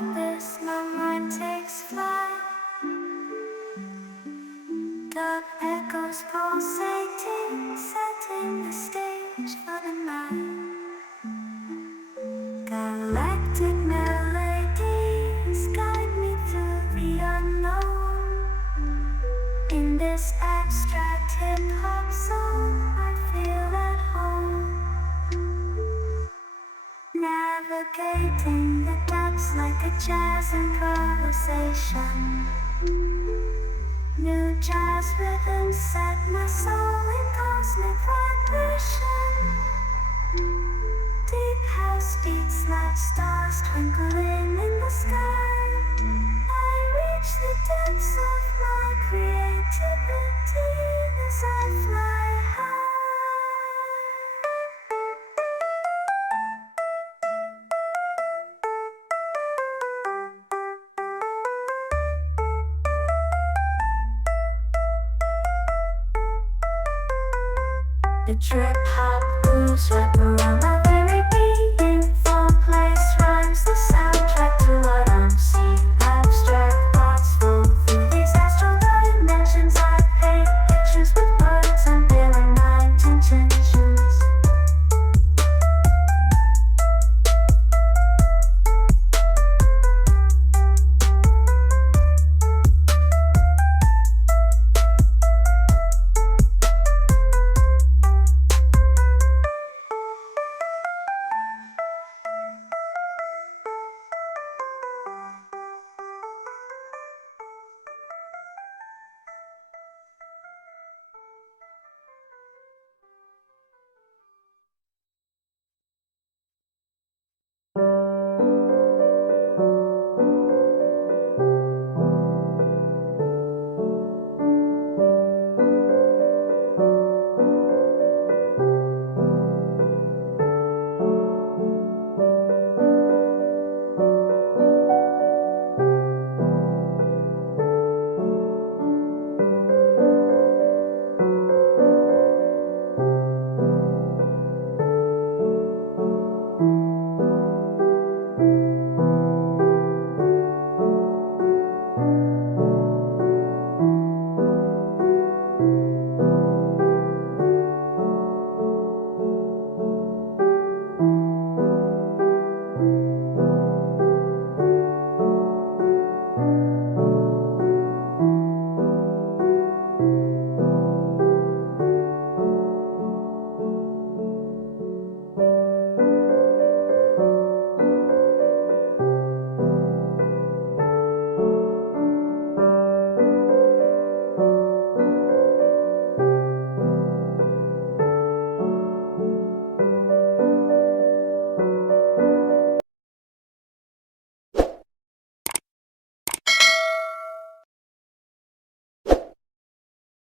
abyss, my mind takes flight. The echoes pulsating, setting the stage for the night. Galactic melodies guide me through the unknown. In this abstract hip-hop song, I feel at home. Navigating the depths like a jazz improvisation. New jazz rhythms set my soul in cosmic vibration. Deep house beats like stars twinkling in the sky. I reach the depths of my creativity as I fly high. The trip hop grooves wrap